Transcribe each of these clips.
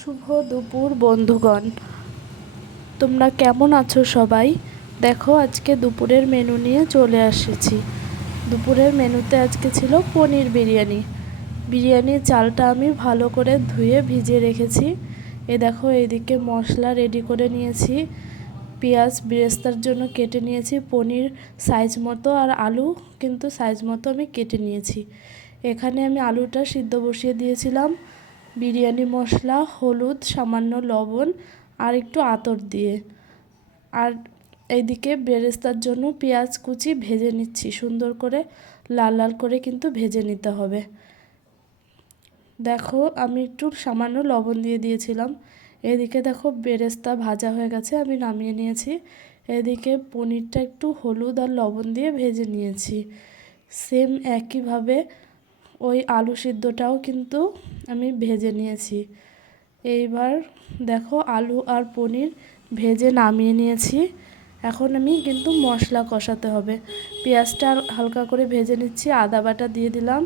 শুভ দুপুর বন্ধুগণ, তোমরা কেমন আছো সবাই? দেখো, আজকে দুপুরের মেনু নিয়ে চলে এসেছি। দুপুরের মেনুতে আজকে ছিল পনির বিরিয়ানি। বিরিয়ানির চালটা আমি ভালো করে ধুয়ে ভিজিয়ে রেখেছি। দেখো, এইদিকে মশলা রেডি করে নিয়েছি। পেঁয়াজ বেরেস্তার জন্য কেটে নিয়েছি, পনির সাইজ মতো, আর আলু কিন্তু সাইজ মতো আমি কেটে নিয়েছি। এখানে আমি আলুটা সিদ্ধ বসিয়ে দিয়েছিলাম বিরিয়ানি মশলা, হলুদ, সামান্য লবণ আর একটু আতর দিয়ে। আর এইদিকে বেরেস্তার জন্য পেঁয়াজ কুচি ভেজে নিচ্ছি, সুন্দর করে লাল লাল করে কিন্তু ভেজে নিতে হবে। দেখো, আমি একটু সামান্য লবণ দিয়ে দিয়েছিলাম। এদিকে দেখো বেরেস্তা ভাজা হয়ে গেছে, আমি নামিয়ে নিয়েছি। এদিকে পনিরটা একটু হলুদ আর লবণ দিয়ে ভেজে নিয়েছি। সেম একইভাবে ওই আলু সিদ্ধটাও কিন্তু আমি ভেজে নিয়েছি। এইবার দেখো, আলু আর পনির ভেজে নামিয়ে নিয়েছি। এখন আমি কিন্তু মশলা কষাতে হবে। পেঁয়াজটা হালকা করে ভেজে নিচ্ছি, আদা বাটা দিয়ে দিলাম,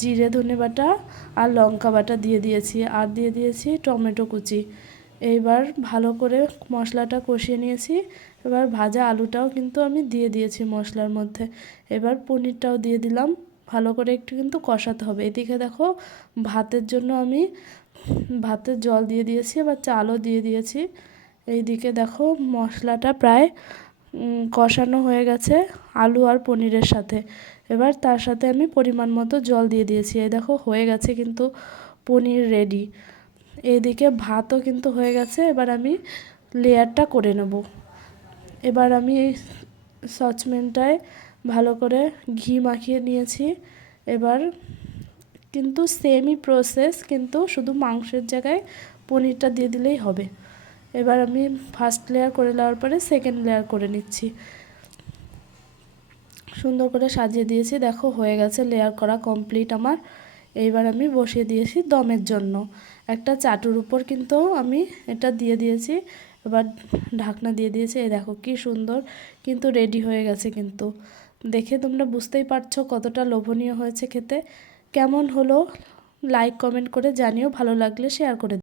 জিরে ধনে বাটা আর লঙ্কা বাটা দিয়ে দিয়েছি, আর দিয়ে দিয়েছি টমেটো কুচি। এইবার ভালো করে মশলাটা কষিয়ে নিয়েছি। এবার ভাজা আলুটাও কিন্তু আমি দিয়ে দিয়েছি মশলার মধ্যে। এবার পনিরটাও দিয়ে দিলাম, ভালো করে একটু কিন্তু কষাতে হবে। এদিকে দেখো, ভাতের জন্য আমি ভাতের জল দিয়ে দিয়েছি, এবার চালও দিয়ে দিয়েছি। এইদিকে দেখো, মশলাটা প্রায় কষানো হয়ে গেছে আলু আর পনিরের সাথে। এবার তার সাথে আমি পরিমাণ মতো জল দিয়ে দিয়েছি। এই দেখো, হয়ে গেছে কিন্তু পনির রেডি। এইদিকে ভাতও কিন্তু হয়ে গেছে। এবার আমি লেয়ারটা করে নেব। এবার আমি এই সসপ্যানটায় ভালো করে ঘি মাখিয়ে নিয়েছি। এবার কিন্তু সেমই প্রসেস, কিন্তু শুধু মাংসের জায়গায় পনিরটা দিয়ে দিলেই হবে। এবার আমি ফার্স্ট লেয়ার করে নেওয়ার পরে সেকেন্ড লেয়ার করে নিচ্ছি। সুন্দর করে সাজিয়ে দিয়েছি। দেখো, হয়ে গেছে, লেয়ার করা কমপ্লিট আমার। এইবার আমি বসিয়ে দিয়েছি দমের জন্য। একটা চাটুর উপর কিন্তু আমি এটা দিয়ে দিয়েছি। এবার ঢাকনা দিয়ে দিয়েছি। এই দেখো কি সুন্দর কিন্তু রেডি হয়ে গেছে। কিন্তু দেখে তোমরা বুঝতেই পারছো কতটা লোভনীয় হয়েছে খেতে। কেমন হলো লাইক কমেন্ট করে জানিও, ভালো লাগলে শেয়ার করে।